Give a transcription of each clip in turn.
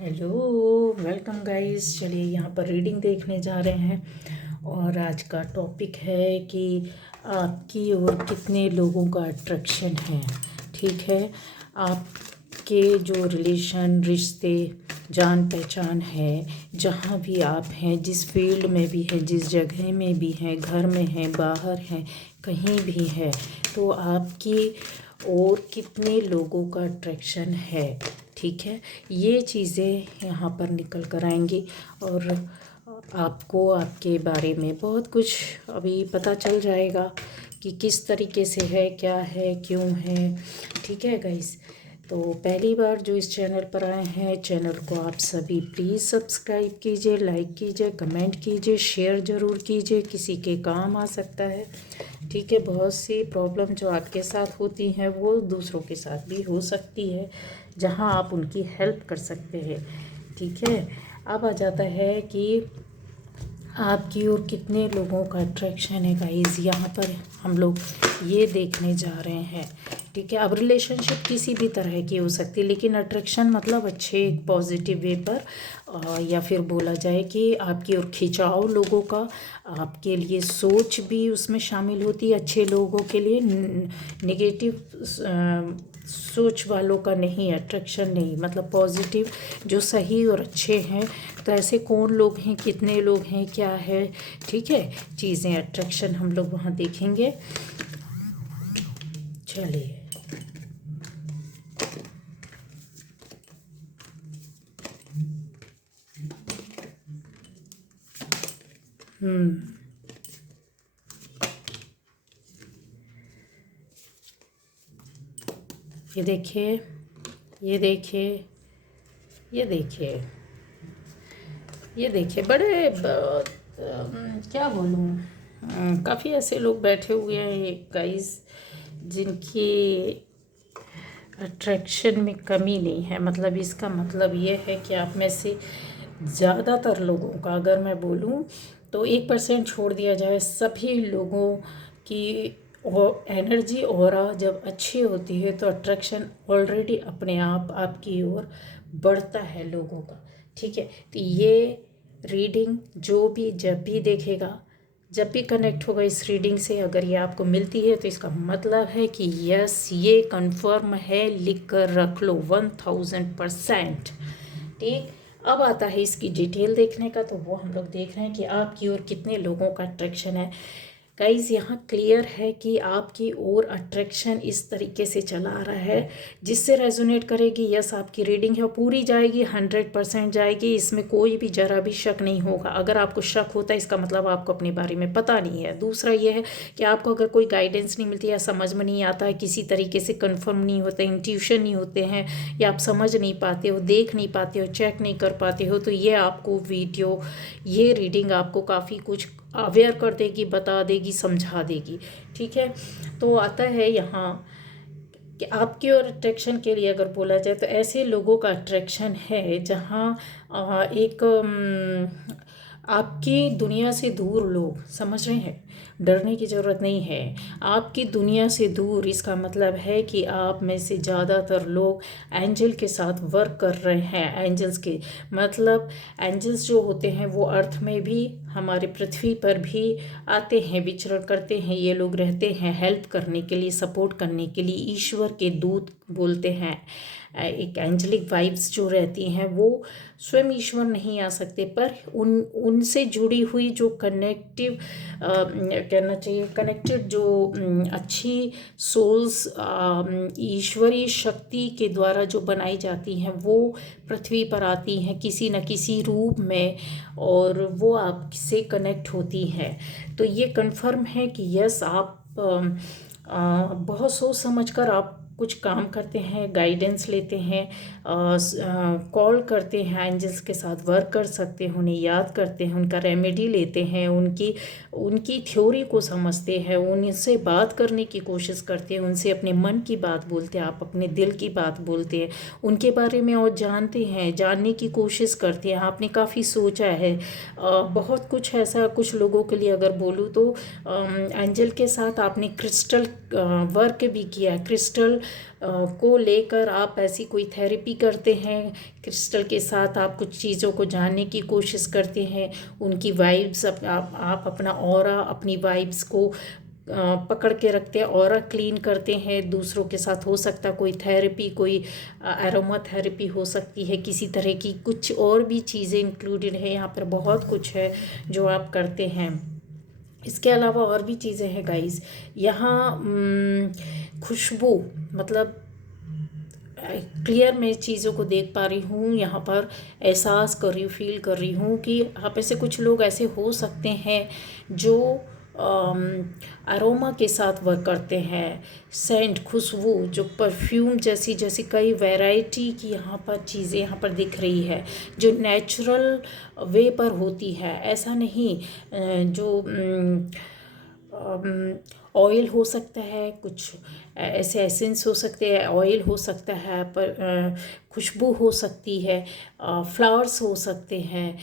Hello, welcome guys. चलिए यहाँ पर रीडिंग देखने जा रहे हैं और आज का टॉपिक है कि आपकी ओर कितने लोगों का अट्रैक्शन है। ठीक है, आपके जो रिलेशन, रिश्ते, जान पहचान है, जहाँ भी आप हैं, जिस फील्ड में भी हैं, जिस जगह में भी हैं, घर में हैं, बाहर हैं, कहीं भी है, तो आपकी और कितने लोगों का अट्रैक्शन है। ठीक है, ये चीज़ें यहाँ पर निकल कर आएंगी और आपको आपके बारे में बहुत कुछ अभी पता चल जाएगा कि किस तरीके से है, क्या है, क्यों है। ठीक है गाइस, तो पहली बार जो इस चैनल पर आए हैं, चैनल को आप सभी प्लीज़ सब्सक्राइब कीजिए, लाइक कीजिए, कमेंट कीजिए, शेयर ज़रूर कीजिए, किसी के काम आ सकता है। ठीक है, बहुत सी प्रॉब्लम जो आपके साथ होती हैं वो दूसरों के साथ भी हो सकती है, जहां आप उनकी हेल्प कर सकते हैं। ठीक है, अब आ जाता है कि आपकी ओर कितने लोगों का अट्रैक्शन है गाइस। यहाँ पर हम लोग ये देखने जा रहे हैं। ठीक है, अब रिलेशनशिप किसी भी तरह की हो सकती है, लेकिन अट्रैक्शन मतलब अच्छे पॉजिटिव वे पर या फिर बोला जाए कि आपकी ओर खिंचाव लोगों का, आपके लिए सोच भी उसमें शामिल होती है। अच्छे लोगों के लिए नेगेटिव सोच वालों का नहीं, अट्रैक्शन नहीं, मतलब पॉजिटिव जो सही और अच्छे हैं। तो ऐसे कौन लोग हैं, कितने लोग हैं, क्या है। ठीक है, चीज़ें अट्रैक्शन हम लोग वहाँ देखेंगे। चलिए, ये देखिए, ये देखिए, ये देखिए, ये देखिए, बड़े क्या बोलूँ, काफ़ी ऐसे लोग बैठे हुए हैं गाइस जिनकी अट्रैक्शन में कमी नहीं है। मतलब इसका मतलब ये है कि आप में से ज़्यादातर लोगों का, अगर मैं बोलूँ तो 1% छोड़ दिया जाए, सभी लोगों की एनर्जी ऑरा जब अच्छी होती है तो अट्रैक्शन ऑलरेडी अपने आप आपकी ओर बढ़ता है लोगों का। ठीक है, तो ये रीडिंग जो भी जब भी देखेगा, जब भी कनेक्ट होगा इस रीडिंग से, अगर ये आपको मिलती है तो इसका मतलब है कि यस, ये कंफर्म है, लिख कर रख लो 1000%। ठीक, अब आता है इसकी डिटेल देखने का, तो वो हम लोग देख रहे हैं कि आपकी ओर कितने लोगों का अट्रैक्शन है। गाइज, यहाँ क्लियर है कि आपकी ओर अट्रैक्शन इस तरीके से चला आ रहा है जिससे रेजोनेट करेगी। यस, आपकी रीडिंग है पूरी जाएगी, 100% जाएगी, इसमें कोई भी जरा भी शक नहीं होगा। अगर आपको शक होता है इसका मतलब आपको अपने बारे में पता नहीं है। दूसरा ये है कि आपको अगर कोई गाइडेंस नहीं मिलती या समझ में नहीं आता है, किसी तरीके से कन्फर्म नहीं होते, इंट्यूशन नहीं होते हैं, या आप समझ नहीं पाते हो, देख नहीं पाते हो, चेक नहीं कर पाते हो, तो ये आपको वीडियो, ये रीडिंग आपको काफ़ी कुछ अवेयर कर देगी, बता देगी, समझा देगी। ठीक है, तो आता है यहाँ कि आपकी और अट्रैक्शन के लिए अगर बोला जाए तो ऐसे लोगों का अट्रैक्शन है जहाँ एक आपकी दुनिया से दूर लोग, समझ रहे हैं, डरने की ज़रूरत नहीं है। आपकी दुनिया से दूर, इसका मतलब है कि आप में से ज़्यादातर लोग एंजल के साथ वर्क कर रहे हैं। एंजल्स के मतलब, एंजल्स जो होते हैं वो अर्थ में भी, हमारे पृथ्वी पर भी आते हैं, विचरण करते हैं। ये लोग रहते हैं हेल्प करने के लिए, सपोर्ट करने के लिए, ईश्वर के दूत बोलते हैं। एक एंजलिक वाइब्स जो रहती हैं वो स्वयं ईश्वर नहीं आ सकते, पर उनसे जुड़ी हुई जो कनेक्टिव, कहना चाहिए कनेक्टेड, जो अच्छी सोल्स ईश्वरीय शक्ति के द्वारा जो बनाई जाती हैं वो पृथ्वी पर आती हैं किसी न किसी रूप में, और वो आपसे कनेक्ट होती हैं। तो ये कंफर्म है कि यस, आप बहुत सोच समझ कर आप कुछ काम करते हैं, गाइडेंस लेते हैं, कॉल करते हैं, एंजल्स के साथ वर्क कर सकते हैं, उन्हें याद करते हैं, उनका रेमेडी लेते हैं, उनकी उनकी थ्योरी को समझते हैं, उनसे बात करने की कोशिश करते हैं, उनसे अपने मन की बात बोलते हैं, आप अपने दिल की बात बोलते हैं, उनके बारे में और जानते हैं, जानने की कोशिश करते हैं। आपने काफ़ी सोचा है, बहुत कुछ ऐसा, कुछ लोगों के लिए अगर बोलूँ तो एंजल के साथ आपने क्रिस्टल वर्क भी किया है, क्रिस्टल को लेकर आप ऐसी कोई थेरेपी करते हैं, क्रिस्टल के साथ आप कुछ चीज़ों को जानने की कोशिश करते हैं, उनकी वाइब्स आप अपना ऑरा, अपनी वाइब्स को पकड़ के रखते हैं, ऑरा क्लीन करते हैं दूसरों के साथ। हो सकता है कोई थेरेपी, कोई एरोमा थेरेपी हो सकती है, किसी तरह की कुछ और भी चीज़ें इंक्लूडेड है यहाँ पर। बहुत कुछ है जो आप करते हैं। इसके अलावा और भी चीज़ें हैं गाइस यहाँ। खुशबू, मतलब क्लियर मैं चीज़ों को देख पा रही हूँ यहाँ पर, एहसास कर रही हूँ, फील कर रही हूँ कि आप ऐसे कुछ लोग ऐसे हो सकते हैं जो अरोमा के साथ वर्क करते हैं। सेंट, खुशबू, जो परफ्यूम जैसी जैसी कई वैरायटी की यहाँ पर चीज़ें यहाँ पर दिख रही है, जो नेचुरल वे पर होती है। ऐसा नहीं जो ऑयल हो सकता है, कुछ ऐसे एसेंस हो सकते हैं, ऑयल हो सकता है, पर खुशबू हो सकती है, फ्लावर्स हो सकते हैं।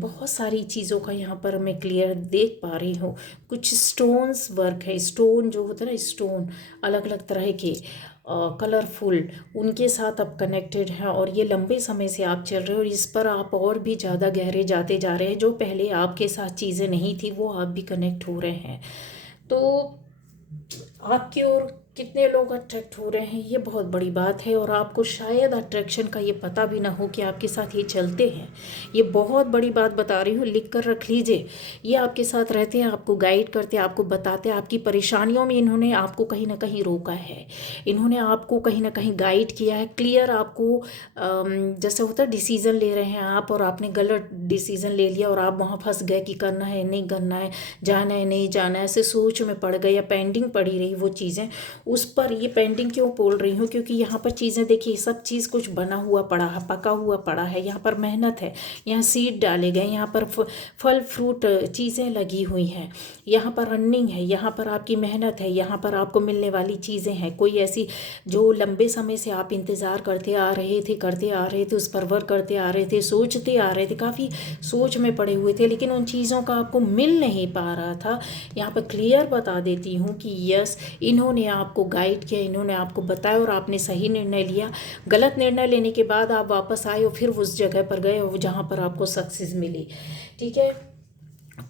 बहुत सारी चीज़ों का यहाँ पर मैं क्लियर देख पा रही हूँ। कुछ स्टोन्स वर्क है, स्टोन जो होता है ना, स्टोन अलग अलग तरह के कलरफुल, उनके साथ आप कनेक्टेड हैं और ये लंबे समय से आप चल रहे हो और इस पर आप और भी ज़्यादा गहरे जाते जा रहे हैं। जो पहले आपके साथ चीज़ें नहीं थी वो आप भी कनेक्ट हो रहे हैं। तो आपकी ओर कितने लोग अट्रैक्ट हो रहे हैं ये बहुत बड़ी बात है, और आपको शायद अट्रैक्शन का ये पता भी ना हो कि आपके साथ ये चलते हैं। ये बहुत बड़ी बात बता रही हूँ, लिख कर रख लीजिए। ये आपके साथ रहते हैं, आपको गाइड करते हैं, आपको बताते हैं। आपकी परेशानियों में इन्होंने आपको कहीं ना कहीं रोका है, इन्होंने आपको कहीं ना कहीं गाइड किया है। क्लियर आपको जैसे होता है डिसीज़न ले रहे हैं आप और आपने गलत डिसीज़न ले लिया और आप वहाँ फंस गए कि करना है नहीं करना है, जाना है नहीं जाना है, ऐसे सोच में पड़ गए या पेंडिंग पड़ी रही वो चीज़ें। उस पर ये पेंडिंग क्यों बोल रही हूँ, क्योंकि यहाँ पर चीज़ें देखिए, सब चीज़ कुछ बना हुआ पड़ा है, पका हुआ पड़ा है। यहाँ पर मेहनत है, यहाँ सीड डाले गए, यहाँ पर फल फ्रूट चीज़ें लगी हुई हैं, यहाँ पर रनिंग है, यहाँ पर आपकी मेहनत है, यहाँ पर आपको मिलने वाली चीज़ें हैं। कोई ऐसी जो लंबे समय से आप इंतज़ार करते आ रहे थे, उस पर वर्क करते आ रहे थे, सोचते आ रहे थे, काफ़ी सोच में पड़े हुए थे, लेकिन उन चीज़ों का आपको मिल नहीं पा रहा था। यहाँ पर क्लियर बता देती हूँ कि यस, इन्होंने आपको गाइड किया, इन्होंने आपको बताया और आपने सही निर्णय लिया। गलत निर्णय लेने के बाद आप वापस आए और फिर उस जगह पर गए और जहाँ पर आपको सक्सेस मिली। ठीक है,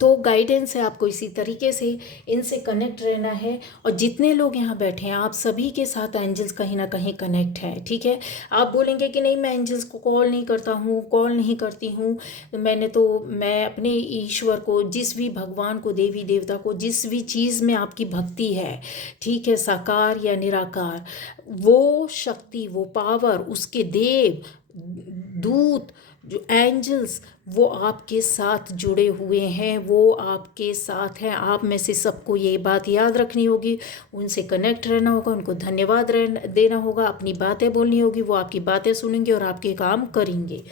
तो गाइडेंस है, आपको इसी तरीके से इनसे कनेक्ट रहना है। और जितने लोग यहाँ बैठे हैं आप सभी के साथ एंजल्स कहीं ना कहीं कनेक्ट है। ठीक है, आप बोलेंगे कि नहीं मैं एंजल्स को कॉल नहीं करता हूँ, कॉल नहीं करती हूँ, मैं अपने ईश्वर को, जिस भी भगवान को, देवी देवता को, जिस भी चीज़ में आपकी भक्ति है, ठीक है, साकार या निराकार, वो शक्ति, वो पावर, उसके देव दूत जो एंजल्स वो आपके साथ जुड़े हुए हैं, वो आपके साथ हैं। आप में से सबको ये बात याद रखनी होगी, उनसे कनेक्ट रहना होगा, उनको धन्यवाद देना होगा, अपनी बातें बोलनी होगी, वो आपकी बातें सुनेंगे और आपके काम करेंगे,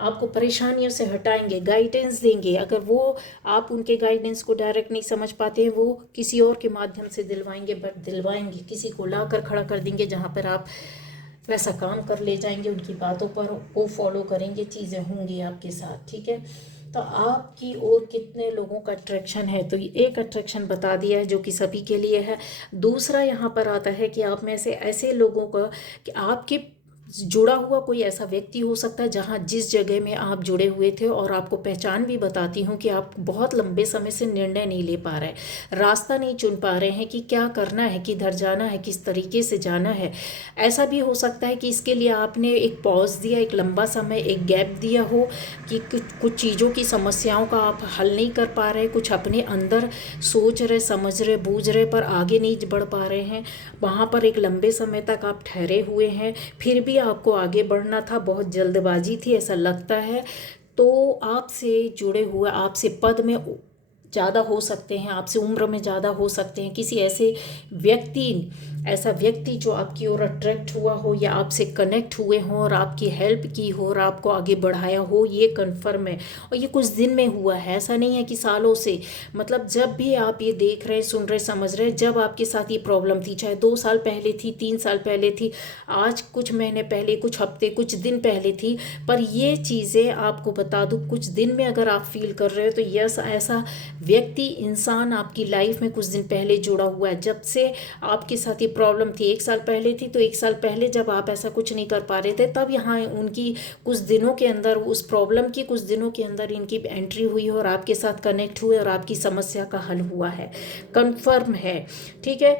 आपको परेशानियों से हटाएंगे, गाइडेंस देंगे। अगर वो आप उनके गाइडेंस को डायरेक्ट नहीं समझ पाते हैं, वो किसी और के माध्यम से दिलवाएंगे, बट दिलवाएंगे, किसी को ला कर खड़ा कर देंगे जहाँ पर आप वैसा काम कर ले जाएंगे, उनकी बातों पर वो फॉलो करेंगे, चीज़ें होंगी आपके साथ। ठीक है, तो आपकी ओर कितने लोगों का अट्रैक्शन है, तो एक अट्रैक्शन बता दिया है जो कि सभी के लिए है। दूसरा यहाँ पर आता है कि आप में से ऐसे लोगों का कि आपके जुड़ा हुआ कोई ऐसा व्यक्ति हो सकता है जहाँ जिस जगह में आप जुड़े हुए थे, और आपको पहचान भी बताती हूँ कि आप बहुत लंबे समय से निर्णय नहीं ले पा रहे, रास्ता नहीं चुन पा रहे हैं कि क्या करना है, किधर जाना है, किस तरीके से जाना है। ऐसा भी हो सकता है कि इसके लिए आपने एक पॉज दिया, एक लंबा समय एक गैप दिया हो कि कुछ चीज़ों की समस्याओं का आप हल नहीं कर पा रहे, कुछ अपने अंदर सोच रहे, समझ रहे, बूझ रहे, पर आगे नहीं बढ़ पा रहे हैं। वहाँ पर एक लंबे समय तक आप ठहरे हुए हैं, फिर भी आपको आगे बढ़ना था, बहुत जल्दबाजी थी ऐसा लगता है। तो आपसे जुड़े हुए, आपसे पद में ज़्यादा हो सकते हैं, आपसे उम्र में ज़्यादा हो सकते हैं, किसी ऐसा व्यक्ति जो आपकी ओर अट्रैक्ट हुआ हो या आपसे कनेक्ट हुए हों और आपकी हेल्प की हो और आपको आगे बढ़ाया हो, ये कन्फर्म है। और ये कुछ दिन में हुआ है, ऐसा नहीं है कि सालों से। मतलब जब भी आप ये देख रहे, सुन रहे, समझ रहे, जब आपके साथ ये प्रॉब्लम थी, चाहे 2 साल पहले थी, 3 साल पहले थी, आज कुछ महीने पहले, कुछ हफ्ते, कुछ दिन पहले थी, पर ये चीज़ें आपको बता दूँ, कुछ दिन में अगर आप फील कर रहे हो तो यस, ऐसा व्यक्ति इंसान आपकी लाइफ में कुछ दिन पहले जुड़ा हुआ है। जब से आपके साथ ये प्रॉब्लम थी, 1 साल पहले थी, तो 1 साल पहले जब आप ऐसा कुछ नहीं कर पा रहे थे, तब यहाँ उनकी कुछ दिनों के अंदर, उस प्रॉब्लम की कुछ दिनों के अंदर इनकी एंट्री हुई और आपके साथ कनेक्ट हुए और आपकी समस्या का हल हुआ है, कंफर्म है। ठीक है,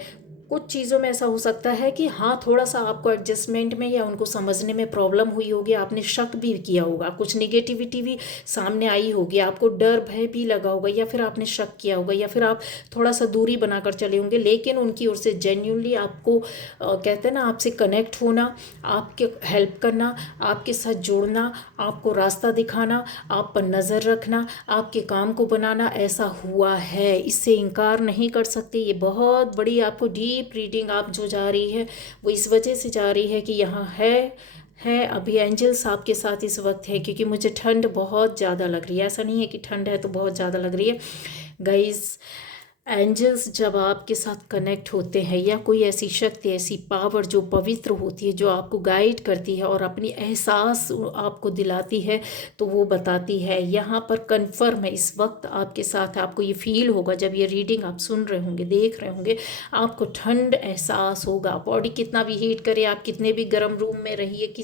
कुछ चीज़ों में ऐसा हो सकता है कि हाँ, थोड़ा सा आपको एडजस्टमेंट में या उनको समझने में प्रॉब्लम हुई होगी, आपने शक भी किया होगा, कुछ निगेटिविटी भी सामने आई होगी, आपको डर भय भी लगा होगा, या फिर आपने शक किया होगा, या फिर आप थोड़ा सा दूरी बनाकर चले होंगे। लेकिन उनकी ओर से जेन्युइनली आपको कहते हैं ना, आपसे कनेक्ट होना, आपके हेल्प करना, आपके साथ जुड़ना, आपको रास्ता दिखाना, आप पर नज़र रखना, आपके काम को बनाना, ऐसा हुआ है। इससे इनकार नहीं कर सकते। ये बहुत बड़ी आपको डीप रीडिंग आप जो जा रही है वो इस वजह से जा रही है कि यहाँ है अभी एंजल्स आपके साथ इस वक्त है, क्योंकि मुझे ठंड बहुत ज़्यादा लग रही है। ऐसा नहीं है कि ठंड है तो बहुत ज़्यादा लग रही है गाइस। एंजल्स जब आपके साथ कनेक्ट होते हैं, या कोई ऐसी शक्ति, ऐसी पावर जो पवित्र होती है, जो आपको गाइड करती है और अपनी एहसास आपको दिलाती है, तो वो बताती है। यहाँ पर कंफर्म है, इस वक्त आपके साथ। आपको ये फील होगा, जब ये रीडिंग आप सुन रहे होंगे, देख रहे होंगे, आपको ठंड एहसास होगा। बॉडी कितना भी हीट करे, आप कितने भी गर्म रूम में रहिए,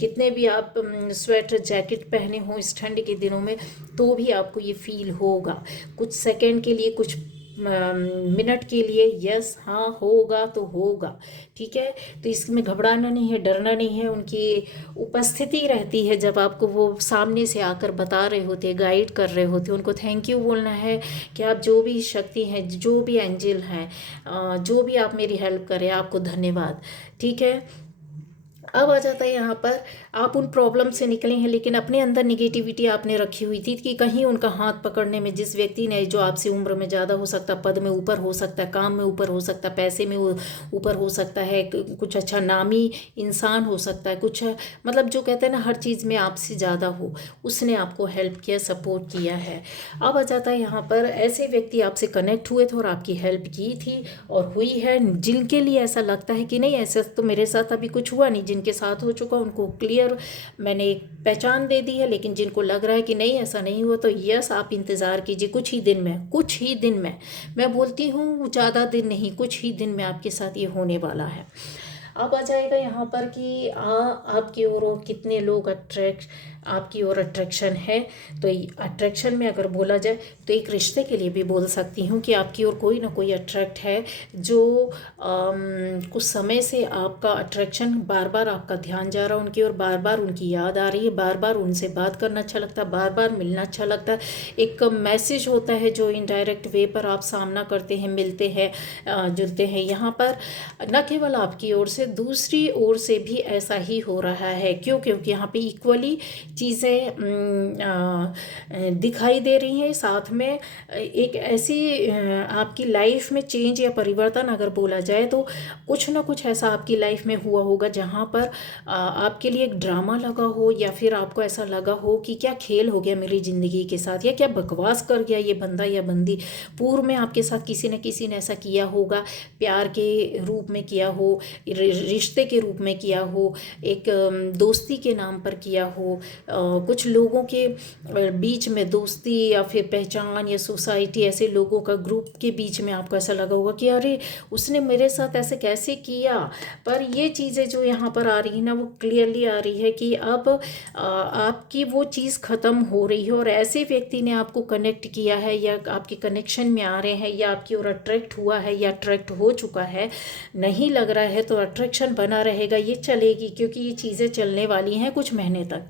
कितने भी आप स्वेटर जैकेट पहने हों इस ठंड के दिनों में, तो भी आपको ये फील होगा। कुछ सेकेंड के लिए, कुछ मिनट के लिए, यस हाँ होगा तो होगा। ठीक है, तो इसमें घबराना नहीं है, डरना नहीं है। उनकी उपस्थिति रहती है जब आपको वो सामने से आकर बता रहे होते हैं, गाइड कर रहे होते हैं। उनको थैंक यू बोलना है कि आप जो भी शक्ति हैं, जो भी एंजल हैं, जो भी आप मेरी हेल्प करें, आपको धन्यवाद। ठीक है, अब आ जाता है यहाँ पर, आप उन प्रॉब्लम से निकले हैं, लेकिन अपने अंदर निगेटिविटी आपने रखी हुई थी कि कहीं उनका हाथ पकड़ने में, जिस व्यक्ति ने, जो आपसे उम्र में ज़्यादा हो सकता, पद में ऊपर हो सकता है, काम में ऊपर हो सकता है, पैसे में ऊपर हो सकता है, कुछ अच्छा नामी इंसान हो सकता है, कुछ मतलब जो कहते हैं ना हर चीज़ में आपसे ज़्यादा हो, उसने आपको हेल्प किया, सपोर्ट किया है। अब आ जाता है यहाँ पर, ऐसे व्यक्ति आपसे कनेक्ट हुए थे और आपकी हेल्प की थी और हुई है, जिनके लिए ऐसा लगता है कि नहीं, ऐसा तो मेरे साथ अभी कुछ हुआ नहीं, जिनके साथ हो चुका उनको क्लियर मैंने एक पहचान दे दी है। लेकिन जिनको लग रहा है कि नहीं ऐसा नहीं हुआ, तो यस आप इंतज़ार कीजिए, कुछ ही दिन में, कुछ ही दिन में, मैं बोलती हूँ ज़्यादा दिन नहीं, कुछ ही दिन में आपके साथ ये होने वाला है। अब आ जाएगा यहाँ पर कि आपकी ओर कितने लोग आपकी ओर अट्रैक्शन है। तो अट्रैक्शन में अगर बोला जाए तो एक रिश्ते के लिए भी बोल सकती हूँ कि आपकी ओर कोई ना कोई अट्रैक्ट है, जो कुछ समय से आपका अट्रैक्शन, बार बार आपका ध्यान जा रहा है उनकी ओर, बार बार उनकी याद आ रही है, बार बार उनसे बात करना अच्छा लगता है, बार बार मिलना अच्छा लगता है। एक मैसेज होता है जो इनडायरेक्ट वे पर आप सामना करते हैं, मिलते हैं, जुलते हैं। यहाँ पर न केवल आपकी ओर से, दूसरी ओर से भी ऐसा ही हो रहा है। क्यों? क्योंकि यहाँ पे इक्वली चीज़ें दिखाई दे रही हैं। साथ में एक ऐसी आपकी लाइफ में चेंज या परिवर्तन अगर बोला जाए तो कुछ ना कुछ ऐसा आपकी लाइफ में हुआ होगा जहाँ पर आपके लिए एक ड्रामा लगा हो, या फिर आपको ऐसा लगा हो कि क्या खेल हो गया मेरी ज़िंदगी के साथ, या क्या बकवास कर गया ये बंदा या बंदी। पूर्व में आपके साथ किसी न किसी ने ऐसा किया होगा, प्यार के रूप में किया हो, रिश्ते के रूप में किया हो, एक दोस्ती के नाम पर किया हो, कुछ लोगों के बीच में दोस्ती या फिर पहचान या सोसाइटी, ऐसे लोगों का ग्रुप के बीच में आपको ऐसा लगा होगा कि अरे उसने मेरे साथ ऐसे कैसे किया। पर ये चीज़ें जो यहाँ पर आ रही है ना, वो क्लियरली आ रही है कि अब आपकी वो चीज़ ख़त्म हो रही है और ऐसे व्यक्ति ने आपको कनेक्ट किया है, या आपके कनेक्शन में आ रहे हैं, या आपकी ओर अट्रैक्ट हुआ है, या अट्रैक्ट हो चुका है। नहीं लग रहा है तो अट्रैक्शन बना रहेगा, ये चलेगी, क्योंकि ये चीज़ें चलने वाली हैं कुछ महीने तक।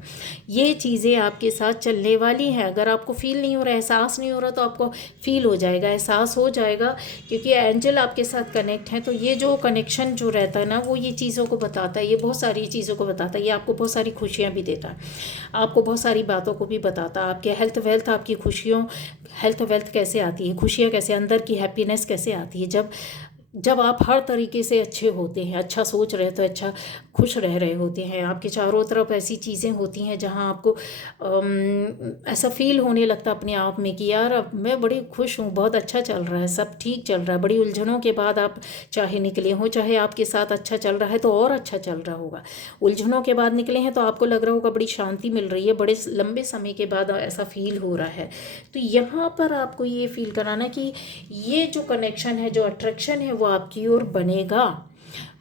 ये चीज़ें आपके साथ चलने वाली हैं। अगर आपको फील नहीं हो रहा, एहसास नहीं हो रहा, तो आपको फील हो जाएगा, एहसास हो जाएगा, क्योंकि एंजल आपके साथ कनेक्ट हैं। तो ये जो कनेक्शन जो रहता है ना, वो ये चीज़ों को बताता है, ये बहुत सारी चीज़ों को बताता है। ये आपको बहुत सारी खुशियाँ भी देता है, आपको बहुत सारी बातों को भी बताता है। आपके हेल्थ वेल्थ, आपकी खुशियों, हेल्थ वेल्थ कैसे आती है, खुशियाँ कैसे, अंदर की हैप्पीनेस कैसे आती है, जब जब आप हर तरीके से अच्छे होते हैं, अच्छा सोच रहे तो अच्छा खुश रह रहे होते हैं, आपके चारों तरफ ऐसी चीज़ें होती हैं जहां आपको ऐसा फील होने लगता अपने आप में कि यार अब मैं बड़ी खुश हूँ, बहुत अच्छा चल रहा है, सब ठीक चल रहा है। बड़ी उलझनों के बाद आप चाहे निकले हों, चाहे आपके साथ अच्छा चल रहा है तो और अच्छा चल रहा होगा, उलझनों के बाद निकले हैं तो आपको लग रहा होगा बड़ी शांति मिल रही है, बड़े लंबे समय के बाद ऐसा फील हो रहा है। तो यहाँ पर आपको ये फील कराना कि ये जो कनेक्शन है, जो अट्रैक्शन है, वो आपकी ओर बनेगा,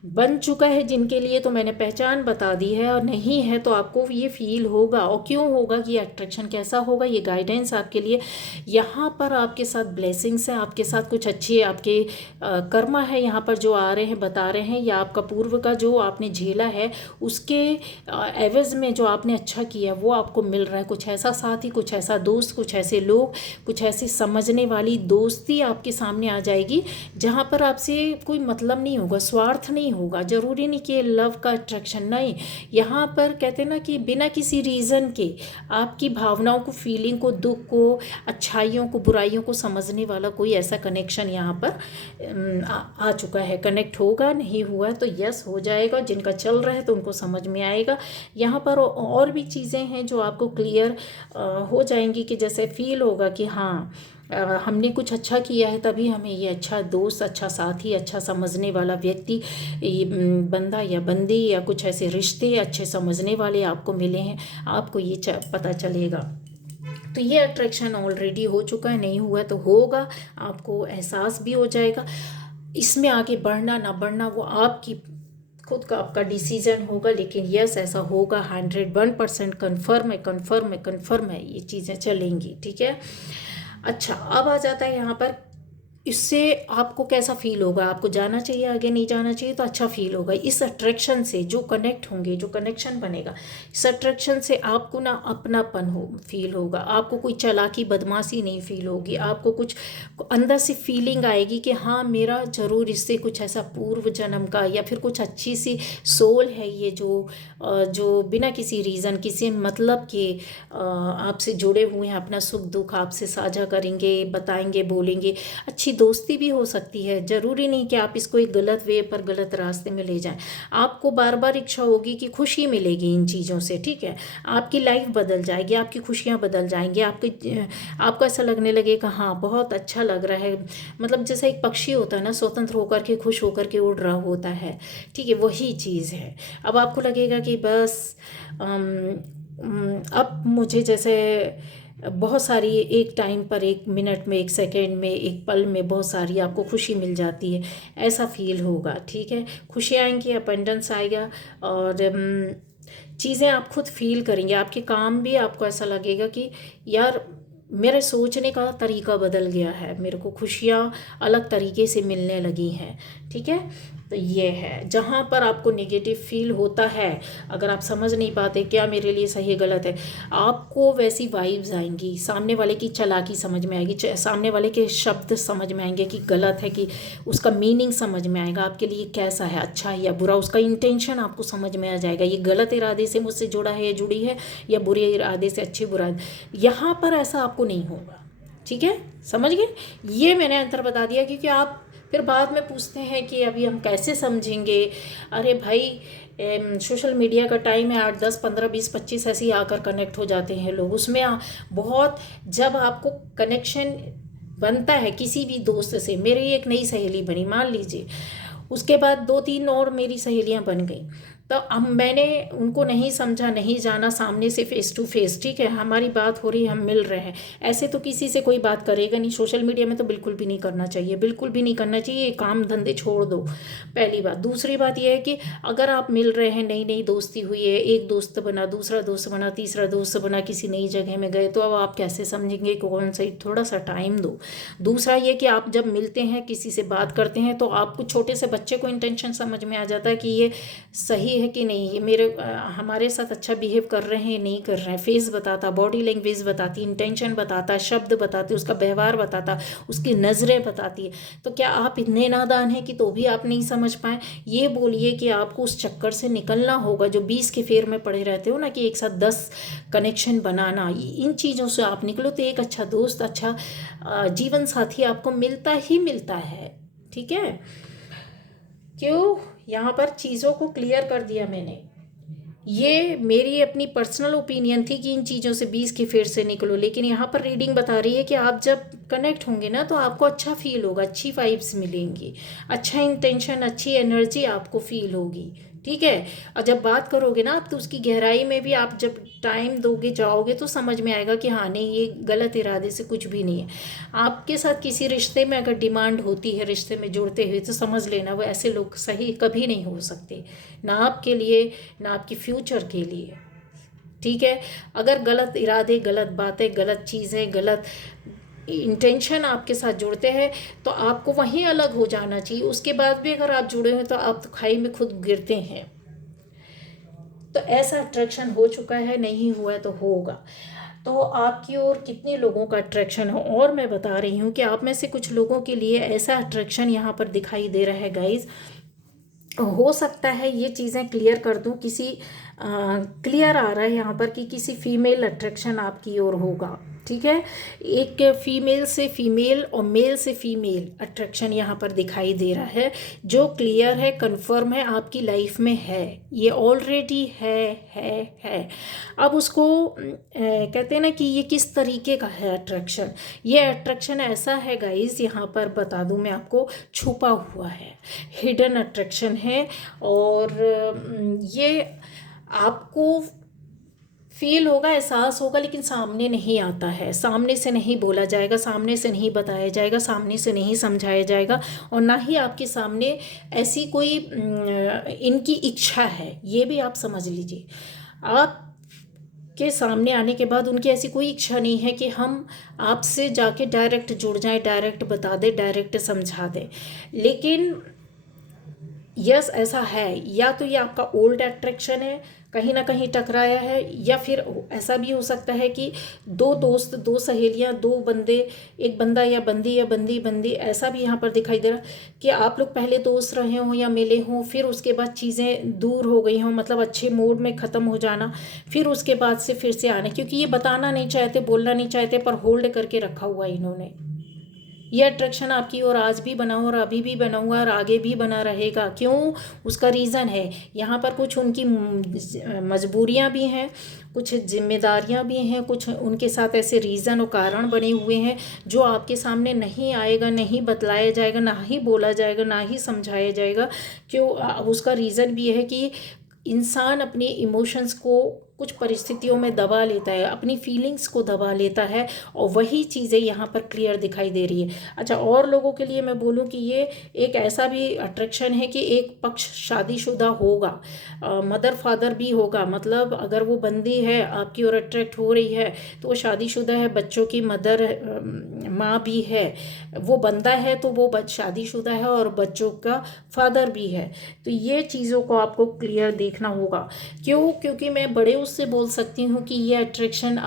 बन चुका है जिनके लिए तो मैंने पहचान बता दी है, और नहीं है तो आपको ये फील होगा। और क्यों होगा कि ये अट्रैक्शन कैसा होगा, ये गाइडेंस आपके लिए, यहाँ पर आपके साथ ब्लेसिंग्स हैं, आपके साथ कुछ अच्छे आपके कर्मा है यहाँ पर जो आ रहे हैं, बता रहे हैं, या आपका पूर्व का जो आपने झेला है उसके एवज में जो आपने अच्छा किया वो आपको मिल रहा है। कुछ ऐसा साथी, कुछ ऐसा दोस्त, कुछ ऐसे लोग, कुछ ऐसी समझने वाली दोस्ती आपके सामने आ जाएगी जहाँ पर आपसे कोई मतलब नहीं होगा, स्वार्थ नहीं होगा। ज़रूरी नहीं कि लव का अट्रैक्शन, नहीं, यहाँ पर कहते हैं ना कि बिना किसी रीज़न के आपकी भावनाओं को, फीलिंग को, दुख को, अच्छाइयों को, बुराइयों को समझने वाला कोई ऐसा कनेक्शन यहाँ पर आ चुका है। कनेक्ट होगा, नहीं हुआ तो यस हो जाएगा, जिनका चल रहा है तो उनको समझ में आएगा। यहाँ पर और भी चीज़ें हैं जो आपको क्लियर हो जाएंगी कि जैसे फील होगा कि हाँ हमने कुछ अच्छा किया है तभी हमें ये अच्छा दोस्त, अच्छा साथी, अच्छा समझने वाला व्यक्ति, बंदा या बंदी या कुछ ऐसे रिश्ते अच्छे समझने वाले आपको मिले हैं, आपको ये पता चलेगा। तो ये अट्रैक्शन ऑलरेडी हो चुका है, नहीं हुआ तो होगा, आपको एहसास भी हो जाएगा। इसमें आगे बढ़ना ना बढ़ना वो आपकी खुद का, आपका डिसीजन होगा, लेकिन यस ऐसा होगा, 101% कन्फर्म है, कन्फर्म है, कन्फर्म है, ये चीज़ें चलेंगी। ठीक है। अच्छा, अब आ जाता है यहाँ पर इससे आपको कैसा फील होगा, आपको जाना चाहिए आगे, नहीं जाना चाहिए तो अच्छा फील होगा। इस अट्रैक्शन से जो कनेक्ट होंगे, जो कनेक्शन बनेगा, इस अट्रैक्शन से आपको ना अपनापन हो फील होगा, आपको कोई चालाकी बदमाशी नहीं फील होगी, आपको कुछ अंदर से फीलिंग आएगी कि हाँ मेरा ज़रूर इससे कुछ ऐसा पूर्व जन्म का या फिर कुछ अच्छी सी सोल है ये जो बिना किसी रीज़न, किसी मतलब के आपसे जुड़े हुए हैं, अपना सुख दुख आपसे साझा करेंगे, बताएंगे, बोलेंगे। अच्छी दोस्ती भी हो सकती है, ज़रूरी नहीं कि आप इसको एक गलत वे पर, गलत रास्ते में ले जाएं। आपको बार बार इच्छा होगी कि खुशी मिलेगी इन चीज़ों से, ठीक है, आपकी लाइफ बदल जाएगी, आपकी खुशियाँ बदल जाएंगी, आपको ऐसा लगने लगेगा हाँ बहुत अच्छा लग रहा है। मतलब जैसा एक पक्षी होता है ना, स्वतंत्र होकर के, खुश होकर के उड़ रहा होता है, ठीक है, वही चीज़ है। अब आपको लगेगा कि बस अब मुझे जैसे बहुत सारी एक टाइम पर, एक मिनट में, एक सेकेंड में, एक पल में बहुत सारी आपको खुशी मिल जाती है, ऐसा फील होगा। ठीक है, खुशी आएंगी, अपेंडेंस आएगा, और चीज़ें आप खुद फील करेंगे, आपके काम भी आपको ऐसा लगेगा कि यार मेरे सोचने का तरीका बदल गया है, मेरे को खुशियाँ अलग तरीके से मिलने लगी हैं। ठीक है, तो ये है जहाँ पर आपको नेगेटिव फील होता है, अगर आप समझ नहीं पाते क्या मेरे लिए सही है गलत है, आपको वैसी वाइब्स आएंगी, सामने वाले की चालाकी समझ में आएगी, सामने वाले के शब्द समझ में आएंगे कि गलत है, कि उसका मीनिंग समझ में आएगा, आपके लिए कैसा है, अच्छा है या बुरा, उसका इंटेंशन आपको समझ में आ जाएगा, ये गलत इरादे से मुझसे जुड़ा है या जुड़ी है, या बुरे इरादे से, अच्छे बुरा। यहाँ पर ऐसा आपको नहीं होगा। ठीक है, समझ गए, ये मैंने अंतर बता दिया, क्योंकि आप फिर बाद में पूछते हैं कि अभी हम कैसे समझेंगे। अरे भाई सोशल मीडिया का टाइम है, 8, 10, 15, 20, 25 ऐसे ही आकर कनेक्ट हो जाते हैं लोग, उसमें बहुत, जब आपको कनेक्शन बनता है किसी भी दोस्त से, मेरी एक नई सहेली बनी मान लीजिए, उसके बाद 2-3 और मेरी सहेलियां बन गई, तो अब मैंने उनको नहीं समझा, नहीं जाना सामने से फेस टू फेस, ठीक है, हमारी बात हो रही, हम मिल रहे हैं, ऐसे तो किसी से कोई बात करेगा नहीं, सोशल मीडिया में तो बिल्कुल भी नहीं करना चाहिए, बिल्कुल भी नहीं करना चाहिए, ये काम धंधे छोड़ दो, पहली बात। दूसरी बात यह है कि अगर आप मिल रहे हैं, नई नई दोस्ती हुई है, एक दोस्त बना, दूसरा दोस्त बना, तीसरा दोस्त बना, किसी नई जगह में गए, तो अब आप कैसे समझेंगे कौन सही, थोड़ा सा टाइम दो। दूसरा ये कि आप जब मिलते हैं, किसी से बात करते हैं, तो आपको छोटे से बच्चे को इंटेंशन समझ में आ जाता है कि ये सही है कि नहीं, ये मेरे हमारे साथ अच्छा बिहेव कर रहे हैं, नहीं कर रहे हैं, फेस बताता, बॉडी लैंग्वेज बताती, इंटेंशन बताता, शब्द बताते, उसका व्यवहार बताता, उसकी नज़रें बताती है। तो क्या आप इतने नादान हैं कि तो भी आप नहीं समझ पाए? ये बोलिए कि आपको उस चक्कर से निकलना होगा जो 20 के फेर में पड़े रहते हो ना, कि एक साथ 10 कनेक्शन बनाना, इन चीज़ों से आप निकलो तो एक अच्छा दोस्त, अच्छा जीवन साथी आपको मिलता ही मिलता है। ठीक है, क्यों, यहाँ पर चीज़ों को क्लियर कर दिया मैंने। ये मेरी अपनी पर्सनल ओपिनियन थी कि इन चीज़ों से 20 की फेर से निकलो, लेकिन यहाँ पर रीडिंग बता रही है कि आप जब कनेक्ट होंगे ना तो आपको अच्छा फील होगा, अच्छी वाइब्स मिलेंगी, अच्छा इंटेंशन, अच्छी एनर्जी आपको फील होगी। ठीक है। और जब बात करोगे ना आप तो उसकी गहराई में भी आप जब टाइम दोगे जाओगे तो समझ में आएगा कि हाँ नहीं, ये गलत इरादे से कुछ भी नहीं है। आपके साथ किसी रिश्ते में अगर डिमांड होती है रिश्ते में जुड़ते हुए तो समझ लेना वो ऐसे लोग सही कभी नहीं हो सकते, ना आपके लिए ना आपकी फ्यूचर के लिए। ठीक है। अगर गलत इरादे, गलत बातें, गलत चीज़ें, गलत इंटेंशन आपके साथ जुड़ते हैं तो आपको वहीं अलग हो जाना चाहिए। उसके बाद भी अगर आप जुड़े हैं तो आप तो खाई में खुद गिरते हैं। तो ऐसा अट्रैक्शन हो चुका है, नहीं हुआ है तो होगा। तो आपकी ओर कितने लोगों का अट्रैक्शन है, और मैं बता रही हूँ कि आप में से कुछ लोगों के लिए ऐसा अट्रैक्शन यहाँ पर दिखाई दे रहा है गाइज। हो सकता है ये चीज़ें क्लियर कर दूं, किसी क्लियर आ रहा है यहाँ पर कि किसी फीमेल अट्रैक्शन आपकी ओर होगा। ठीक है। एक फीमेल से फीमेल और मेल से फीमेल अट्रैक्शन यहाँ पर दिखाई दे रहा है, जो क्लियर है, कंफर्म है, आपकी लाइफ में है, ये ऑलरेडी है। अब उसको कहते हैं ना कि ये किस तरीके का है अट्रैक्शन। ये अट्रैक्शन ऐसा है गाइस, यहाँ पर बता दूं मैं आपको, छुपा हुआ है, हिडन अट्रैक्शन है। और ये आपको फील होगा, एहसास होगा, लेकिन सामने नहीं आता है, सामने से नहीं बोला जाएगा, सामने से नहीं बताया जाएगा, सामने से नहीं समझाया जाएगा, और ना ही आपके सामने ऐसी कोई इनकी इच्छा है, ये भी आप समझ लीजिए। आप के सामने आने के बाद उनकी ऐसी कोई इच्छा नहीं है कि हम आपसे जाके डायरेक्ट जुड़ जाएं, डायरेक्ट बता दें, डायरेक्ट समझा दें। लेकिन यस ऐसा है, या तो ये आपका ओल्ड अट्रैक्शन है, कहीं ना कहीं टकराया है, या फिर ऐसा भी हो सकता है कि दो दोस्त, दो सहेलियां, दो बंदे, एक बंदा या बंदी बंदी, ऐसा भी यहाँ पर दिखाई दे रहा कि आप लोग पहले दोस्त रहे हों या मिले हों, फिर उसके बाद चीज़ें दूर हो गई हों, मतलब अच्छे मूड में ख़त्म हो जाना, फिर उसके बाद से फिर से आना, क्योंकि ये बताना नहीं चाहते, बोलना नहीं चाहते, पर होल्ड करके रखा हुआ इन्होंने। ये अट्रैक्शन आपकी और आज भी बना, और अभी भी बना हुआ, और आगे भी बना रहेगा। क्यों, उसका रीज़न है यहाँ पर, कुछ उनकी मजबूरियाँ भी हैं, कुछ जिम्मेदारियाँ भी हैं, कुछ उनके साथ ऐसे रीज़न और कारण बने हुए हैं जो आपके सामने नहीं आएगा, नहीं बतलाया जाएगा, ना ही बोला जाएगा, ना ही समझाया जाएगा। क्यों, उसका रीज़न भी है कि इंसान अपने इमोशंस को कुछ परिस्थितियों में दबा लेता है, अपनी फीलिंग्स को दबा लेता है, और वही चीज़ें यहाँ पर क्लियर दिखाई दे रही है। अच्छा, और लोगों के लिए मैं बोलूँ कि ये एक ऐसा भी अट्रैक्शन है कि एक पक्ष शादीशुदा होगा, मदर फादर भी होगा, मतलब अगर वो बंदी है आपकी ओर अट्रैक्ट हो रही है तो वो शादीशुदा है, बच्चों की मदर माँ भी है, वो बंदा है तो वो शादीशुदा है और बच्चों का फादर भी है। तो ये चीज़ों को आपको क्लियर देखना होगा। क्यों, क्योंकि मैं बड़े उससे बोल सकती हूँ कि ये अट्रैक्शन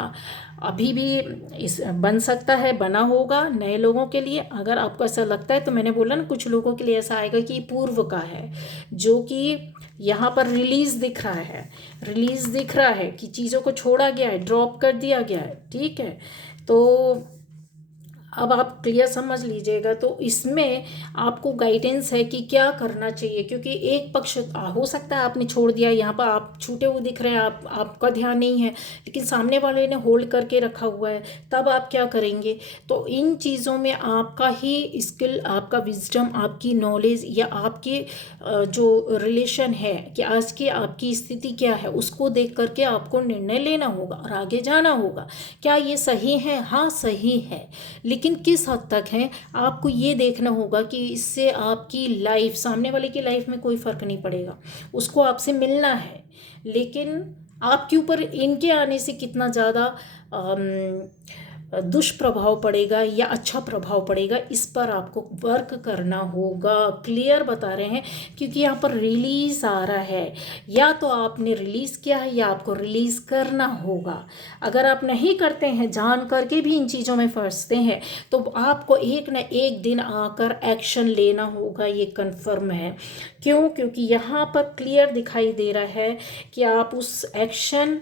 अभी भी इस बन सकता है, बना होगा नए लोगों के लिए। अगर आपको ऐसा लगता है तो मैंने बोला ना, कुछ लोगों के लिए ऐसा आएगा कि पूर्व का है, जो कि यहाँ पर रिलीज दिख रहा है, रिलीज दिख रहा है कि चीज़ों को छोड़ा गया है, ड्रॉप कर दिया गया है। ठीक है। तो अब आप क्लियर समझ लीजिएगा। तो इसमें आपको गाइडेंस है कि क्या करना चाहिए, क्योंकि एक पक्ष हो सकता है आपने छोड़ दिया, यहाँ पर आप छूटे हुए दिख रहे हैं, आपका ध्यान नहीं है, लेकिन सामने वाले ने होल्ड करके रखा हुआ है, तब आप क्या करेंगे। तो इन चीज़ों में आपका ही स्किल, आपका विजडम, आपकी नॉलेज, या आपके जो रिलेशन है कि आज की आपकी स्थिति क्या है, उसको देख करके आपको निर्णय लेना होगा और आगे जाना होगा। क्या ये सही है? हाँ सही है, लेकिन किस हद तक है आपको ये देखना होगा कि इससे आपकी लाइफ, सामने वाले की लाइफ में कोई फ़र्क नहीं पड़ेगा, उसको आपसे मिलना है, लेकिन आपके ऊपर इनके आने से कितना ज़्यादा दुष्प्रभाव पड़ेगा या अच्छा प्रभाव पड़ेगा, इस पर आपको वर्क करना होगा। क्लियर बता रहे हैं, क्योंकि यहाँ पर रिलीज़ आ रहा है, या तो आपने रिलीज़ किया है या आपको रिलीज़ करना होगा। अगर आप नहीं करते हैं, जान करके भी इन चीज़ों में फंसते हैं, तो आपको एक न एक दिन आकर एक्शन लेना होगा, ये कन्फर्म है। क्यों, क्योंकि यहाँ पर क्लियर दिखाई दे रहा है कि आप उस एक्शन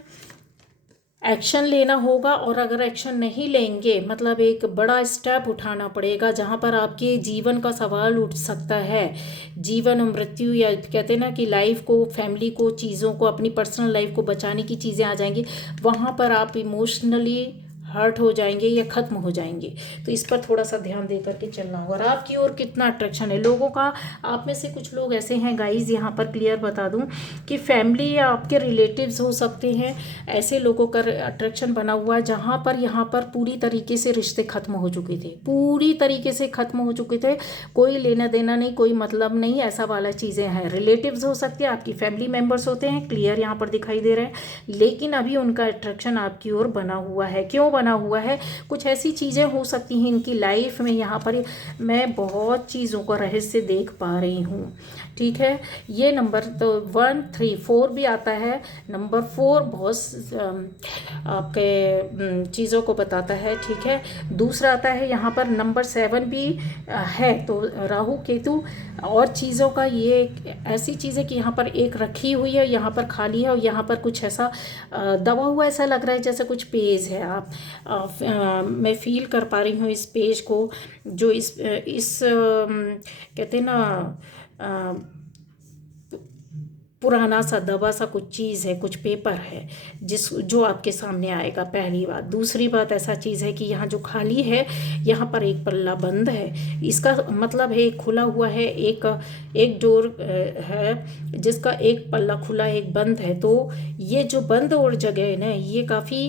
एक्शन लेना होगा, और अगर एक्शन नहीं लेंगे मतलब एक बड़ा स्टेप उठाना पड़ेगा जहाँ पर आपके जीवन का सवाल उठ सकता है, जीवन और मृत्यु, या कहते हैं ना कि लाइफ को, फैमिली को, चीज़ों को, अपनी पर्सनल लाइफ को बचाने की चीज़ें आ जाएंगी। वहाँ पर आप इमोशनली हर्ट हो जाएंगे या ख़त्म हो जाएंगे। तो इस पर थोड़ा सा ध्यान दे करके चलना होगा। और आपकी ओर कितना अट्रैक्शन है लोगों का। आप में से कुछ लोग ऐसे हैं गाइज, यहाँ पर क्लियर बता दूँ कि फैमिली या आपके रिलेटिव्स हो सकते हैं, ऐसे लोगों का अट्रैक्शन बना हुआ है जहाँ पर यहाँ पर पूरी तरीके से रिश्ते ख़त्म हो चुके थे, पूरी तरीके से ख़त्म हो चुके थे, कोई लेना देना नहीं, कोई मतलब नहीं, ऐसा वाला चीज़ें हैं। रिलेटिव्स हो सकते हैं, आपकी फैमिली मेम्बर्स होते हैं, क्लियर यहाँ पर दिखाई दे रहे हैं, लेकिन अभी उनका अट्रैक्शन आपकी ओर बना हुआ है। क्यों बना हुआ है? कुछ ऐसी चीज़ें हो सकती हैं इनकी लाइफ में, यहाँ पर मैं बहुत चीज़ों का रहस्य देख पा रही हूँ। ठीक है, ये नंबर तो 1 3 4 भी आता है। नंबर 4 बहुत आपके चीज़ों को बताता है। ठीक है, दूसरा आता है यहाँ पर नंबर 7 भी है। तो राहु केतु और चीज़ों का ये ऐसी चीज़ है कि यहाँ पर एक रखी हुई है, यहाँ पर खाली है, और यहाँ पर कुछ ऐसा दबा हुआ ऐसा लग रहा है जैसे कुछ पेज है। मैं फील कर पा रही हूँ इस पेज को, जो इस कहते हैं ना पुराना सा दबा सा कुछ चीज़ है, कुछ पेपर है जो आपके सामने आएगा। पहली बात। दूसरी बात ऐसा चीज़ है कि यहाँ जो खाली है, यहाँ पर एक पल्ला बंद है। इसका मतलब है खुला हुआ है, एक डोर है जिसका एक पल्ला खुला एक बंद है। तो ये जो बंद और जगह है ना, ये काफ़ी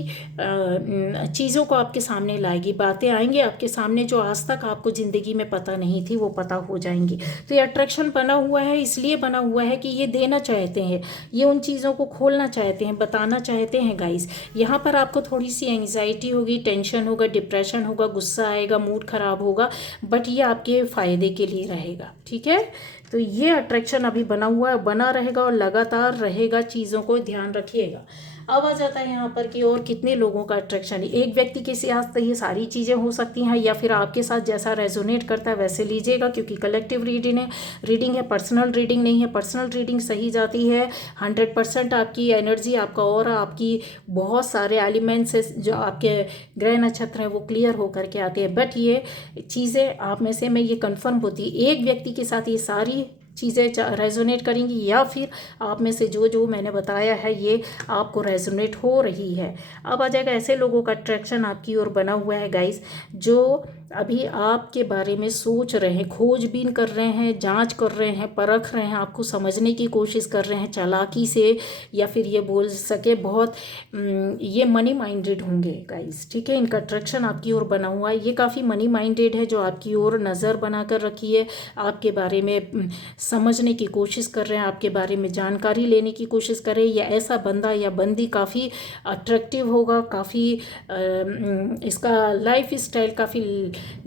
चीज़ों को आपके सामने लाएगी, बातें आएंगी आपके सामने जो आज तक आपको ज़िंदगी में पता नहीं थी, वो पता हो जाएंगी। तो ये अट्रैक्शन बना हुआ है, इसलिए बना हुआ है कि ये देना चाहते हैं, ये उन चीज़ों को खोलना चाहते हैं, बताना चाहते हैं गाइस। यहाँ पर आपको थोड़ी सी एंग्जाइटी होगी, टेंशन होगा, डिप्रेशन होगा, गुस्सा आएगा, मूड खराब होगा, बट ये आपके फ़ायदे के लिए रहेगा। ठीक है, तो ये अट्रैक्शन अभी बना हुआ है, बना रहेगा और लगातार रहेगा। चीज़ों को ध्यान रखिएगा। अब आ जाता है यहाँ पर कि और कितने लोगों का अट्रैक्शन है। एक व्यक्ति के साथ ये सारी चीज़ें हो सकती हैं, या फिर आपके साथ जैसा रेजोनेट करता है वैसे लीजिएगा, क्योंकि कलेक्टिव रीडिंग है, पर्सनल रीडिंग नहीं है। पर्सनल रीडिंग सही जाती है 100%। आपकी एनर्जी, आपका ऑरा, आपकी बहुत सारे एलिमेंट्स जो आपके ग्रह नक्षत्र हैं वो क्लियर होकर के आते हैं। बट ये चीज़ें आप में से मैं ये कन्फर्म होती है, एक व्यक्ति के साथ ये सारी चीज़ें रेजोनेट करेंगी, या फिर आप में से जो मैंने बताया है ये आपको रेजोनेट हो रही है। अब आ जाएगा ऐसे लोगों का अट्रैक्शन आपकी ओर बना हुआ है गाइस, जो अभी आपके बारे में सोच रहे हैं, खोजबीन कर रहे हैं, जांच कर रहे हैं, परख रहे हैं, आपको समझने की कोशिश कर रहे हैं चालाकी से, या फिर ये बोल सके बहुत ये मनी माइंडेड होंगे गाइस। ठीक है, इनका अट्रैक्शन आपकी ओर बना हुआ है, ये काफ़ी मनी माइंडेड है, जो आपकी ओर नज़र बना कर रखी है, आपके बारे में समझने की कोशिश कर रहे हैं, आपके बारे में जानकारी लेने की कोशिश कर रहे हैं। या ऐसा बंदा या बंदी काफ़ी अट्रैक्टिव होगा, काफ़ी इसका लाइफ स्टाइल काफ़ी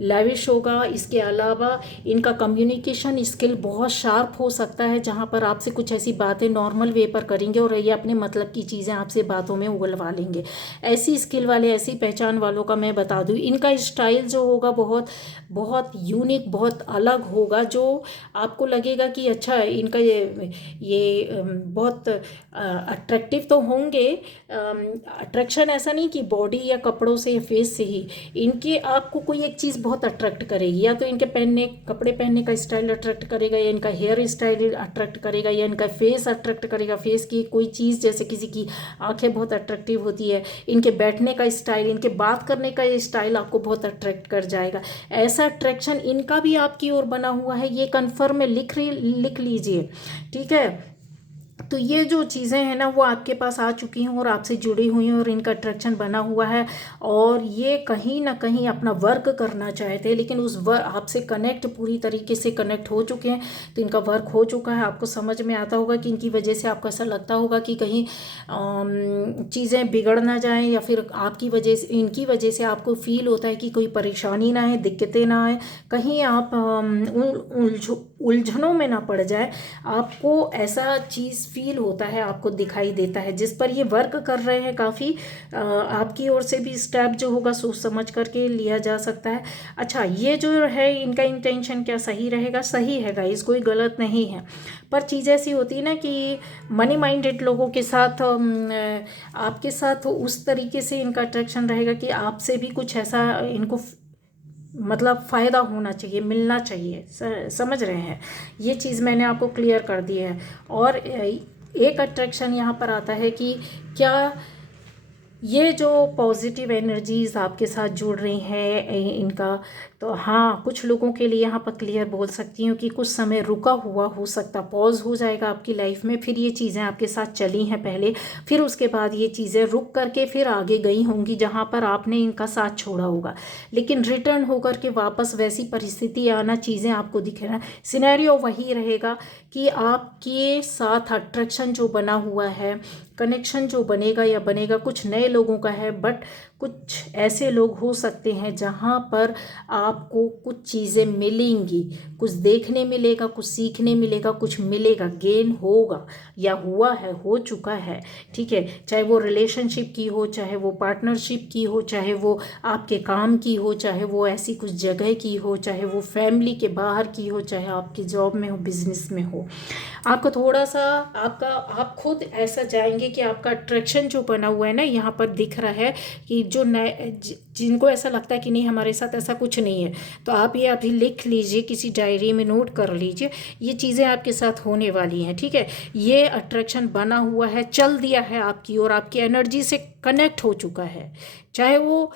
लैविश होगा। इसके अलावा इनका कम्युनिकेशन स्किल बहुत शार्प हो सकता है, जहाँ पर आपसे कुछ ऐसी बातें नॉर्मल वे पर करेंगे और ये अपने मतलब की चीज़ें आपसे बातों में उगलवा लेंगे। ऐसी स्किल वाले, ऐसी पहचान वालों का मैं बता दूँ, इनका स्टाइल जो होगा बहुत बहुत यूनिक, बहुत अलग होगा, जो आपको लगेगा कि अच्छा इनका ये बहुत अट्रैक्टिव तो होंगे। अट्रैक्शन ऐसा नहीं कि बॉडी या कपड़ों से या फेस से ही, इनके आपको कोई एक चीज़ बहुत अट्रैक्ट करेगी, या तो इनके कपड़े पहनने का स्टाइल अट्रैक्ट करेगा, या इनका हेयर स्टाइल अट्रैक्ट करेगा, या इनका फेस अट्रैक्ट करेगा। फेस की कोई चीज़, जैसे किसी की आंखें बहुत अट्रैक्टिव होती है, इनके बैठने का स्टाइल, इनके बात करने का स्टाइल आपको बहुत अट्रैक्ट कर जाएगा। ऐसा अट्रैक्शन इनका भी आपकी ओर बना हुआ है, ये कन्फर्म है, लिख लीजिए। ठीक है, तो ये जो चीज़ें हैं ना वो आपके पास आ चुकी हैं और आपसे जुड़ी हुई हैं, और इनका अट्रैक्शन बना हुआ है, और ये कहीं ना कहीं अपना वर्क करना चाहते हैं, लेकिन उस आपसे कनेक्ट, पूरी तरीके से कनेक्ट हो चुके हैं। तो इनका वर्क हो चुका है, आपको समझ में आता होगा कि इनकी वजह से आपको ऐसा लगता होगा कि कहीं चीज़ें बिगड़ ना जाएं, या फिर आपकी वजह से, इनकी वजह से आपको फील होता है कि कोई परेशानी ना है, दिक्कतें ना आए, कहीं आप उलझनों में ना पड़ जाए। आपको ऐसा चीज़ फील होता है, आपको दिखाई देता है, जिस पर ये वर्क कर रहे हैं काफ़ी। आपकी ओर से भी स्टेप जो होगा सोच समझ करके लिया जा सकता है। अच्छा, ये जो है इनका इंटेंशन क्या सही रहेगा? सही है गाइस, कोई गलत नहीं है। पर चीज़ ऐसी होती है ना कि मनी माइंडेड लोगों के साथ आपके साथ उस तरीके से इनका अट्रैक्शन रहेगा कि आपसे भी कुछ ऐसा इनको मतलब फ़ायदा होना चाहिए, मिलना चाहिए। समझ रहे हैं? ये चीज़ मैंने आपको क्लियर कर दी है। और एक अट्रैक्शन यहाँ पर आता है कि क्या ये जो पॉजिटिव एनर्जीज़ आपके साथ जुड़ रही हैं इनका, तो हाँ, कुछ लोगों के लिए यहाँ पर क्लियर बोल सकती हूँ कि कुछ समय रुका हुआ हो सकता, पॉज हो जाएगा आपकी लाइफ में। फिर ये चीज़ें आपके साथ चली हैं पहले, फिर उसके बाद ये चीज़ें रुक करके फिर आगे गई होंगी जहाँ पर आपने इनका साथ छोड़ा होगा, लेकिन रिटर्न होकर के वापस वैसी परिस्थिति आना, चीज़ें आपको दिखना, सिनेरियो वही रहेगा कि आपके साथ अट्रैक्शन जो बना हुआ है, कनेक्शन जो बनेगा या बनेगा कुछ नए लोगों का है, बट कुछ ऐसे लोग हो सकते हैं जहाँ पर आपको कुछ चीज़ें मिलेंगी, कुछ देखने मिलेगा, कुछ सीखने मिलेगा, कुछ मिलेगा, गेन होगा या हुआ है, हो चुका है। ठीक है, चाहे वो रिलेशनशिप की हो, चाहे वो पार्टनरशिप की हो, चाहे वो आपके काम की हो, चाहे वो ऐसी कुछ जगह की हो, चाहे वो फैमिली के बाहर की हो, चाहे आपकी जॉब में हो, बिजनेस में हो। आपको थोड़ा सा आप खुद ऐसा जाएंगे कि आपका अट्रैक्शन जो बना हुआ है ना, यहाँ पर दिख रहा है कि जो नए जिनको ऐसा लगता है कि नहीं हमारे साथ ऐसा कुछ नहीं है, तो आप ये अभी लिख लीजिए, किसी डायरी में नोट कर लीजिए, ये चीज़ें आपके साथ होने वाली हैं। ठीक है, ये अट्रैक्शन बना हुआ है, चल दिया है आपकी और आपकी एनर्जी से कनेक्ट हो चुका है। चाहे वो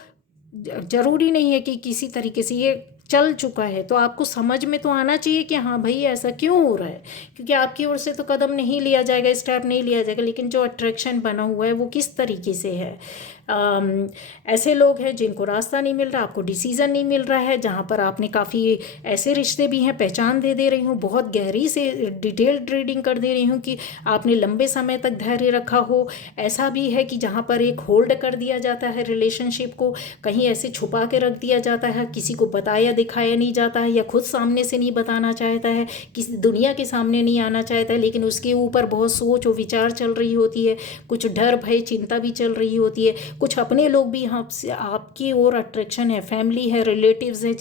ज़रूरी नहीं है कि किसी तरीके से ये चल चुका है, तो आपको समझ में तो आना चाहिए कि हाँ भाई ऐसा क्यों हो रहा है, क्योंकि आपकी ओर से तो कदम नहीं लिया जाएगा, स्टेप नहीं लिया जाएगा, लेकिन जो अट्रैक्शन बना हुआ है वो किस तरीके से है। ऐसे लोग हैं जिनको रास्ता नहीं मिल रहा, आपको डिसीज़न नहीं मिल रहा है, जहाँ पर आपने काफ़ी ऐसे रिश्ते भी हैं, पहचान दे रही हूँ, बहुत गहरी से डिटेल्ड रीडिंग कर दे रही हूँ कि आपने लंबे समय तक धैर्य रखा हो। ऐसा भी है कि जहाँ पर एक होल्ड कर दिया जाता है रिलेशनशिप को, कहीं ऐसे छुपा के रख दिया जाता है, किसी को बताया दिखाया नहीं जाता है, या खुद सामने से नहीं बताना चाहता है, किसी दुनिया के सामने नहीं आना चाहता है, लेकिन उसके ऊपर बहुत सोच और विचार चल रही होती है, कुछ डर भय चिंता भी चल रही होती है, कुछ अपने लोग भी आपसे आपकी ओर अट्रैक्शन है, फैमिली है, रिलेटिव्स है,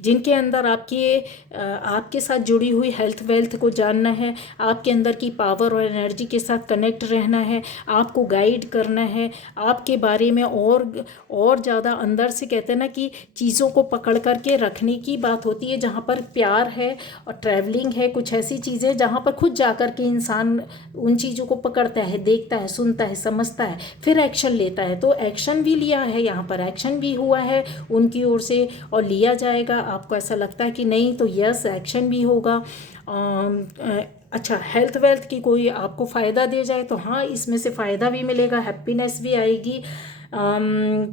जिनके अंदर आपके साथ जुड़ी हुई हेल्थ वेल्थ को जानना है, आपके अंदर की पावर और एनर्जी के साथ कनेक्ट रहना है, आपको गाइड करना है, आपके बारे में और ज़्यादा अंदर से कहते हैं ना कि चीज़ों को पकड़ करके रखने की बात होती है, जहाँ पर प्यार है और ट्रैवलिंग है, कुछ ऐसी चीज़ें जहाँ पर खुद जा कर के इंसान उन चीज़ों को पकड़ता है, देखता है, सुनता है, समझता है, फिर एक्शन लेता है। तो एक्शन भी लिया है, यहाँ पर एक्शन भी हुआ है उनकी ओर से और लिया जाएगा। आपको ऐसा लगता है कि नहीं, तो यस, एक्शन भी होगा। अच्छा, हेल्थ वेल्थ की कोई आपको फ़ायदा दे जाए तो हाँ, इसमें से फ़ायदा भी मिलेगा, हैप्पीनेस भी आएगी।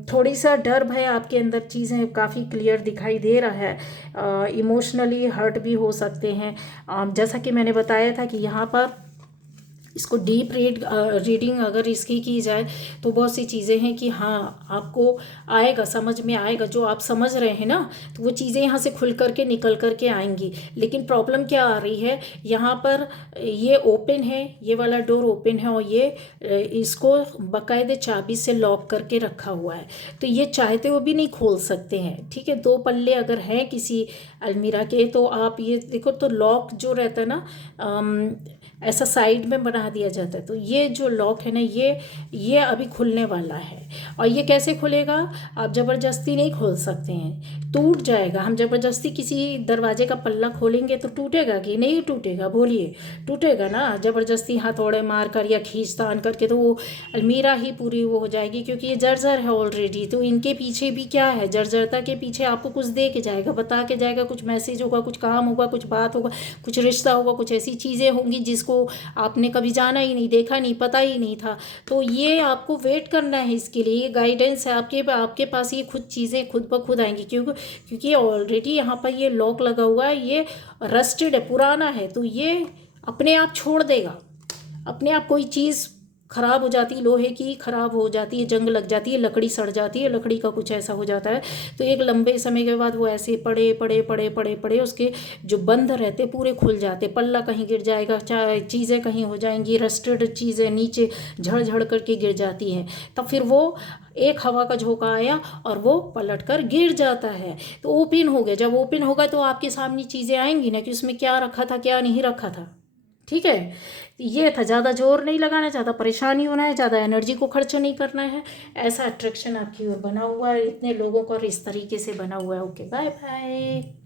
थोड़ी सा डर भय आपके अंदर चीज़ें काफ़ी क्लियर दिखाई दे रहा है। इमोशनली हर्ट भी हो सकते हैं। जैसा कि मैंने बताया था कि यहाँ पर इसको डीप रीडिंग अगर इसकी की जाए तो बहुत सी चीज़ें हैं कि हाँ, आपको आएगा, समझ में आएगा, जो आप समझ रहे हैं ना, तो वो चीज़ें यहाँ से खुल करके निकल करके आएंगी। लेकिन प्रॉब्लम क्या आ रही है, यहाँ पर ये ओपन है, ये वाला डोर ओपन है और ये इसको बाकायदे चाबी से लॉक करके रखा हुआ है, तो ये चाहते हुए भी नहीं खोल सकते हैं। ठीक है, 2 पल्ले अगर हैं किसी अलमीरा के, तो आप ये देखो, तो लॉक जो रहता है ना, ऐसा साइड में बना दिया जाता है, तो ये जो लॉक है ना, ये अभी खुलने वाला है। और ये कैसे खुलेगा, आप ज़बरदस्ती नहीं खोल सकते हैं, टूट जाएगा। हम ज़बरदस्ती किसी दरवाजे का पल्ला खोलेंगे तो टूटेगा कि नहीं टूटेगा, बोलिए, टूटेगा ना। ज़बरदस्ती हथौड़े मार कर या खींच तान करके तो वो अलमीरा ही पूरी वो हो जाएगी, क्योंकि ये जर्जर है ऑलरेडी। तो इनके पीछे भी क्या है, जर्जरता के पीछे आपको कुछ दे के जाएगा, बता के जाएगा, कुछ मैसेज होगा, कुछ काम होगा, कुछ बात होगा, कुछ रिश्ता होगा, कुछ ऐसी चीज़ें होंगी जिसको आपने कभी जाना ही नहीं, देखा नहीं, पता ही नहीं था। तो ये आपको वेट करना है, इसके लिए ये गाइडेंस है आपके पास। ये खुद चीज़ें खुद ब खुद आएंगी, क्योंकि ऑलरेडी यहाँ पर ये लॉक लगा हुआ है, ये रस्टेड है, पुराना है, तो ये अपने आप छोड़ देगा, अपने आप कोई चीज़ ख़राब हो जाती है, लोहे की ख़राब हो जाती है, जंग लग जाती है, लकड़ी सड़ जाती है, लकड़ी का कुछ ऐसा हो जाता है। तो एक लंबे समय के बाद वो ऐसे पड़े पड़े पड़े पड़े पड़े उसके जो बंध रहते पूरे खुल जाते, पल्ला कहीं गिर जाएगा, चाहे चीज़ें कहीं हो जाएंगी, रस्टेड चीज़ें नीचे झड़ झड़ करके गिर जाती हैं, तब फिर वो एक हवा का झोंका आया और वो पलट कर गिर जाता है। तो ओपन हो गया, जब ओपन होगा तो आपके सामने चीज़ें आएंगी ना कि उसमें क्या रखा था क्या नहीं रखा था। ठीक है, ये था, ज़्यादा जोर नहीं लगाना, ज़्यादा परेशानी होना है, ज़्यादा एनर्जी को खर्च नहीं करना है। ऐसा अट्रैक्शन आपकी ओर बना हुआ है, इतने लोगों का और इस तरीके से बना हुआ है। Okay, bye bye.